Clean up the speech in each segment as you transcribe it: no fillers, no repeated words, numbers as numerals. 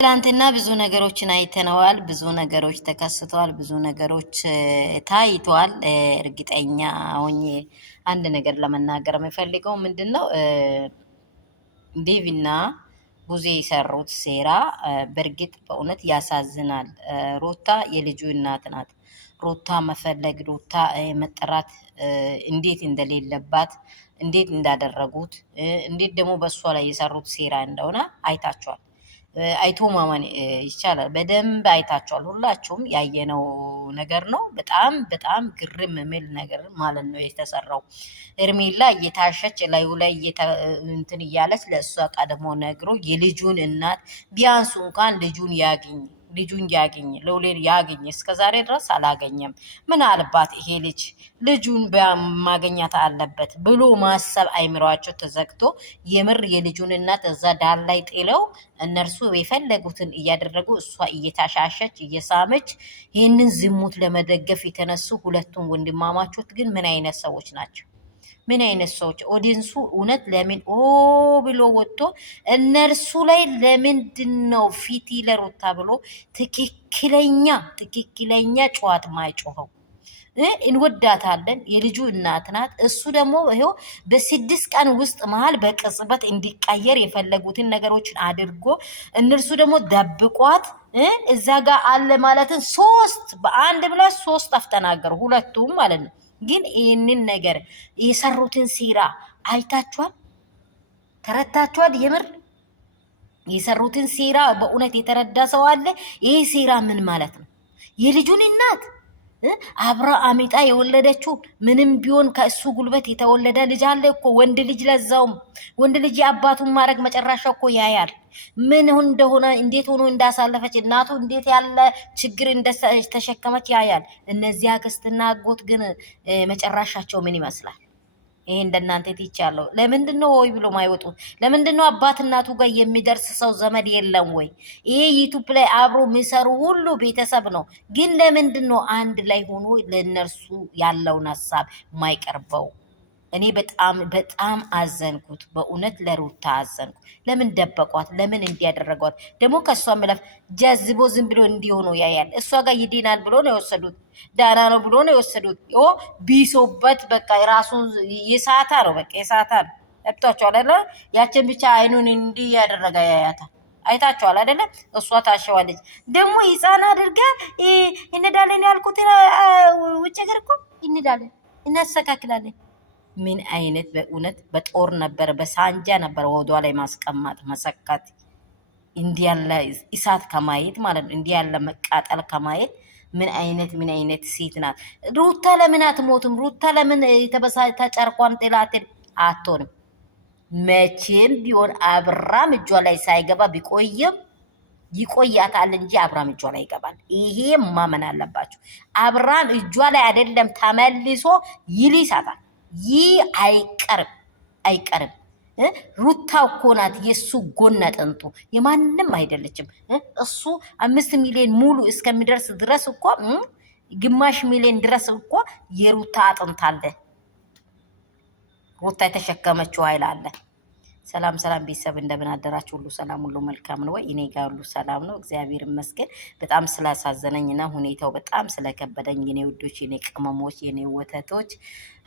ትላንትና ብዙ ነገሮችን አይተነዋል። ብዙ ነገሮች ተከስተዋል። ብዙ ነገሮች ታይተዋል። እርግጠኛ ሆኜ አንድ ነገር ለመናገር የምፈልገው ምንድን ነው ዴቪና ቡዜ የሰሩት ሴራ በእርግጥ በእውነት ያሳዝናል። ሩታ የልጁ እናት ናት። ሩታ መፈለግ ሩታ መጠራት እንዴት እንደሌለባት እንዴት እንዳደረጉት እንዴት ደግሞ በእሷ ላይ የሰሩት ሴራ እንደሆነ አይታችኋል። አይቶ ማመን ይቻላል። በደንብ አይታችኋል። ሁላችሁም ያየነው ነገር ነው። በጣም በጣም ግርም የሚል ነገር ማለት ነው የተሰራው። ሄርሜላ እየታሸች ላዩ ላይ እንትን እያለች ለእሷ ቀድሞ ነግሮ የልጁን እናት ቢያንሱ እንኳን ልጁን ያገኝ ለውሌን ያገኝ እስከዛሬ ድረስ አላገኘም። ምናልባት ይሄ ልጁን ማገኛት አለበት ብሎ ማሰብ አይምሯቸው ተዘግቶ የምር የልጁን እናት እዛ ዳር ላይ ጥለው እነርሱ የፈለጉትን እያደረጉ እሷ እየታሻሸች እየሳመች ይህንን ዝሙት ለመደገፍ የተነሱ ሁለቱም ወንድማማቾት ግን ምን አይነት ሰዎች ናቸው? ምን አይነት ሰዎች? ኦዲንሱ እውነት ለምን ብሎ ወጥቶ እነርሱ ላይ ለምንድን ነው ፊት ለሩታ ብሎ ትክክለኛ ጨዋት ማይጮኸው? እንወዳታለን። የልጁ እናት ናት። እሱ ደግሞ ይሄው በ6 ቀን ውስጥ መሀል በቅጽበት እንዲቀየር የፈለጉትን ነገሮችን አድርጎ እነርሱ ደግሞ ደብቋት እዛ ጋር አለ ማለትን በአንድ ብላ 3 አፍተናገሩ ሁለቱም ማለት ነው። ግን ይህንን ነገር የሰሩትን ሴራ አይታችኋል? ተረታችኋል? የምር የሰሩትን ሴራ በእውነት የተረዳ ሰው አለ? ይሄ ሴራ ምን ማለት ነው? የልጁን እናት አብራ አሚጣ የወለደችው ምንም ቢሆን ከእሱ ጉልበት የተወለደ ልጅ አለ እኮ ወንድ ልጅ፣ ለዛውም ወንድ ልጅ የአባቱን ማድረግ መጨረሻ እኮ ያያል። ምን እንደሆነ እንዴት ሆኖ እንዳሳለፈች እናቱ እንዴት ያለ ችግር እንደተሸከመች ያያል። እነዚያ አክስትና አጎት ግን መጨረሻቸው ምን ይመስላል? ይሄ እንደናንተ ትይቻለሁ። ለምንድን ነው ወይ ብሎ ማይወጡት? ለምንድን ነው አባት እናቱ ጋር የሚደርስ ሰው ዘመድ የለም ወይ? ይሄ ዩቲዩብ ላይ አብሮ የሚሰሩ ሁሉ ቤተሰብ ነው። ግን ለምንድን ነው አንድ ላይ ሆኖ ለነርሱ ያለውን ሀሳብ ማይቀርበው? እኔ በጣም አዘንኩት። በእውነት ለሩታ አዘንኩ። ለምን ደበቋት? ለምን እንዲያደረጓት? ደግሞ ከእሷ መለፍ ጀዝቦ ዝም ብሎ እንዲሆኑ ያያል። እሷ ጋር ይድናል ብሎ ነው የወሰዱት። ዳና ነው ብሎ ነው የወሰዱት። ቢሶበት በቃ የራሱን የሳታ ነው። በቃ የሳታ ነው። ለብቷቸዋል አይደለ? ያችን ብቻ አይኑን እንዲህ ያደረገ ያያታል። አይታችኋል አይደለ? እሷ ታሸዋለች። ደግሞ ህፃን አድርጋ እንዳለን ያልኩት ውጭ እግር እኮ እንዳለን እናስተካክላለን። ምን አይነት በእውነት በጦር ነበር በሳንጃ ነበር ወዷ ላይ ማስቀማጥ መሰካት። እንዲህ ያለ እሳት ከማየት ማለት ነው። እንዲህ ያለ መቃጠል ከማየት ምን አይነት ሴት ናት ሩታ? ለምን አትሞትም? ሩታ ለምን የተበሳጨ ጨርቋን ጥላት አትሆንም? መቼም ቢሆን አብራም እጇ ላይ ሳይገባ ቢቆይም ይቆያታል እንጂ አብራም እጇ ላይ ይገባል። ይሄ ማመን አለባችሁ። አብራም እጇ ላይ አይደለም ተመልሶ ይልሳታል። ይህ አይቀርም። ሩታ እኮ ናት የእሱ ጎን አጥንቱ፣ የማንም አይደለችም። እሱ 5 ሚሊዮን ሙሉ እስከሚደርስ ድረስ እኮ ግማሽ ሚሊዮን ድረስ እኮ የሩታ አጥንት አለ። ሩታ የተሸከመችው ኃይል አለ። ሰላም ቤተሰብ እንደምን አደራችሁ? ሁሉ ሰላም፣ ሁሉ መልካም ነው ወይ? እኔ ጋር ሁሉ ሰላም ነው፣ እግዚአብሔር ይመስገን። በጣም ስላሳዘነኝና ሁኔታው በጣም ስለከበደኝ የኔ ውዶች፣ የኔ ቅመሞች፣ የኔ ወተቶች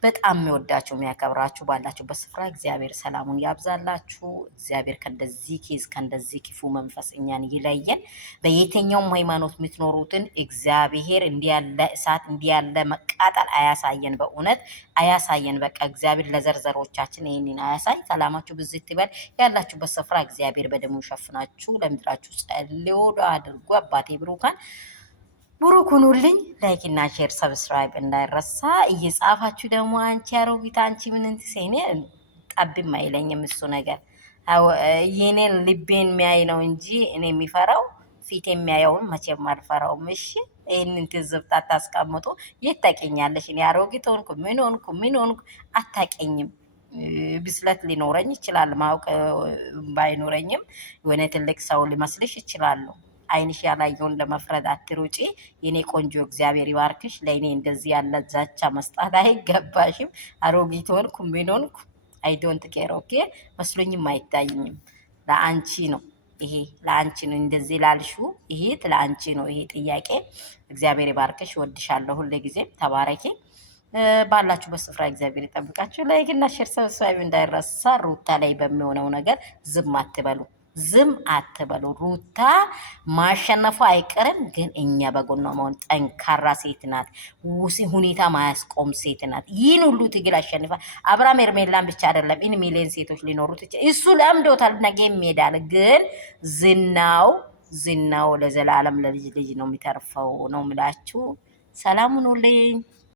በጣም የሚወዳችሁ የሚያከብራችሁ ባላችሁበት ስፍራ እግዚአብሔር ሰላሙን ያብዛላችሁ። እግዚአብሔር ከእንደዚህ ኬዝ ከእንደዚህ ክፉ መንፈስ እኛን ይለየን። በየትኛውም ሃይማኖት የምትኖሩትን እግዚአብሔር እንዲያለ እሳት እንዲያለ መቃጠል አያሳየን፣ በእውነት አያሳየን። በቃ እግዚአብሔር ለዘርዘሮቻችን ይህንን አያሳይ። ሰላማችሁ ብዝት ይበል። ያላችሁበት ስፍራ እግዚአብሔር በደሙ ሸፍናችሁ ለምድራችሁ ጸልዮ አድርጎ አባቴ ብሩካን ቡሩክ ሁኑልኝ። ላይክ እና ሼር ሰብስክራይብ እንዳይረሳ። እየጻፋችሁ ደግሞ አንቺ አሮጊት አንቺ ምን እንትሴኔ ጠብም አይለኝም እሱ ነገር። የኔን ልቤን የሚያይ ነው እንጂ እኔ የሚፈራው ፊት የሚያየውን መቼም አልፈራውም። እሺ ይህንን ትዝብት አታስቀምጡ። የት ታውቂኛለሽ? እኔ አሮጊት ሆንኩ ምን ሆንኩ አታውቂኝም። ብስለት ሊኖረኝ ይችላል፣ ማወቅ ባይኖረኝም የሆነ ትልቅ ሰው ሊመስልሽ ይችላሉ። አይንሽ ያላየውን ለመፍረድ አትሩጪ። የኔ ቆንጆ እግዚአብሔር ይባርክሽ። ለእኔ እንደዚህ ያለ ዛቻ መስጣት አይገባሽም። አሮጊት ሆንኩ ምን ሆንኩ አይ ዶንት ኬር ኦኬ። መስሎኝም አይታይኝም። ለአንቺ ነው ይሄ ለአንቺ ነው። እንደዚህ ላልሹ ይሄ ለአንቺ ነው። ይሄ ጥያቄ እግዚአብሔር ይባርክሽ። ወድሻለሁ። ሁሌ ጊዜ ተባረኪ። ባላችሁበት ስፍራ እግዚአብሔር ይጠብቃችሁ። ላይክ እና ሼር ሰብስክራይብ እንዳይረሳ። ሩታ ላይ በሚሆነው ነገር ዝም አትበሉ፣ ዝም አትበሉ። ሩታ ማሸነፉ አይቀርም፣ ግን እኛ በጎኗ መሆን። ጠንካራ ሴት ናት። ሁኔታ ማያስቆም ሴት ናት። ይህን ሁሉ ትግል አሸንፋ አብርሃም ኤርሜላን ብቻ አይደለም ኢን ሚሊዮን ሴቶች ሊኖሩት እሱ ለምዶታል። ነገ ይሄዳል፣ ግን ዝናው ለዘላለም ለልጅ ልጅ ነው የሚተርፈው ነው ምላችሁ። ሰላሙን ሁሌ